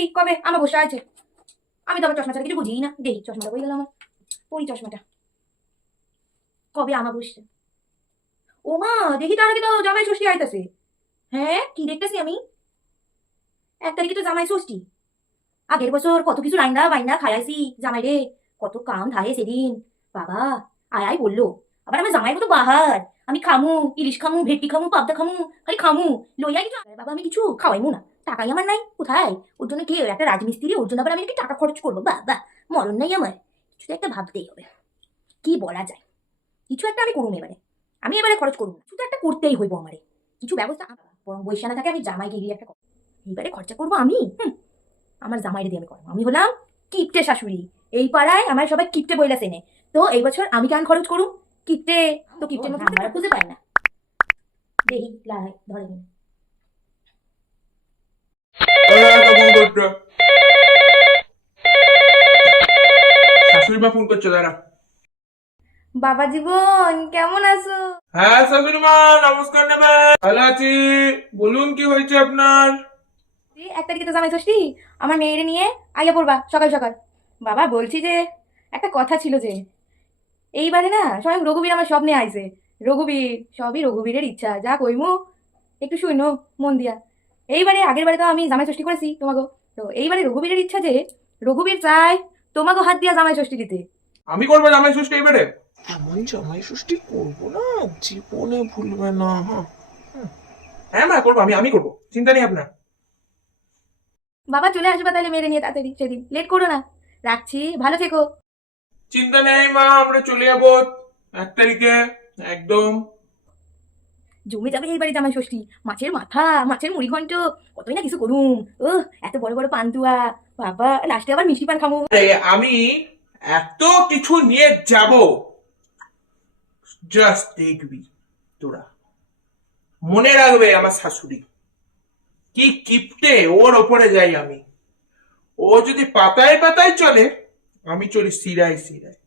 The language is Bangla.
দেখি কবে আমার বসে আছে। আমি তো আবার চশমা ছাড়া কিছু বুঝি না। দেখি চশমাটা বই গেল আমার, পরি চশমাটা কবে আমার বসছে। ও মা, দেখি তার আগে তো জামাই ষষ্ঠী আইতাছে। হ্যাঁ, কি দেখতেছি আমি, 1 তারিখে তো জামাই ষষ্ঠী। আগের বছর কত কিছু রাইন্দা বাইন্দা খাইছি জামাই রে, কত কাম ধারে সেদিন। বাবা আয় আয় বললো, আবার আমার জামাই কত বাহার। আমি খামু, ইলিশ খামু, ভেটকি খামু, পাবদা খামু, খালি খামু, লইয়া কিছু বাবা আমি কিছু খাওয়াইমু না। টাকাই আমার নাই, কোথায় ওর জন্য কে একটা রাজমিস্ত্রি, ওর জন্য আবার আমি নাকি টাকা খরচ করবো। বাবা মরণ নাই আমার, কিছু একটা ভাবতেই হবে। কি বলা যায়, কিছু একটা আমি করুম এবারে। আমি এবারে খরচ করবো না, কিছু একটা করতেই হইব আমারে। কিছু ব্যবস্থা বরং বৈশানা থাকে, আমি জামাইকে গিয়ে একটা এইবারে খরচা করবো আমি। আমার জামাইরে দিয়ে আমি করবো। আমি হলাম কিপটে শাশুড়ি, এই পাড়ায় আমার সবাই কিপটে বইলা চেনে। তো এই বছর আমি কেন খরচ করুম? কিপটে তো কিপটের মতো আমরা খুঁজে পাই না। দেখি লাই ধরে নি। শাশুড়ি মা ফোন করছো, দাঁড়া। বাবা জীবন কেমন আছো? হ্যাঁ শাশুড়ি মা, নমস্কার নেবে। ভালো আছি, বলুন কি হয়েছে আপনার? 1 তারিখে তো জামাই ষষ্ঠী, আমার মেয়েরে নিয়ে আইয়া পড়বা সকাল সকাল। বাবা বলছি যে একটা কথা ছিল যে, এইবারে না স্বয়ং রঘুবীর আমার স্বপ্নে আইছে। রঘুবীর, সবই রঘুবীরের ইচ্ছা, যা কইমু একটু শুনো মন দিয়া। এইবারে আগের বারে তো আমি জামাই ষষ্ঠী করেছি তোমাগো, তো এইবারে রঘুবীরের ইচ্ছা যে রঘুবীর চায় তোমাগো হাত দিয়া জামাই ষষ্ঠী দিতে। আমি করবো জামাই ষষ্ঠী এবারে? আমি জামাই ষষ্ঠী করবো না, জীবনে ভুলবে না। হ্যাঁ হ্যাঁ মা, করবো, আমি করবো, চিন্তা নেই আপনার। বাবা চলে আসবা তাহলে মেরে নিয়ে তাড়াতাড়ি, সেদিন লেট করো না। রাখছি, ভালো থেকো। চিন্তা নেই মা, আমরা চলে যাবো 1 তারিখে, একদম। জমে যাবে এইবারে জামাই ষষ্ঠী। মাছের মাথা, মাছের মুড়ি ঘন্ট, কতই না কিছু করুম। ও এত বড় বড় পান্তুয়া, বাবা লাস্টে আবার মিষ্টি পান খামু। আরে, আমি এত কিছু নিয়ে যাব, জাস্ট দেখবি তোরা। মনে রাখবে আমার শাশুড়ি কি কিপটে, ওর ওপরে যাই আমি। ও যদি পাতায় পাতায় চলে, আমি চলি শিরায় শিরায়।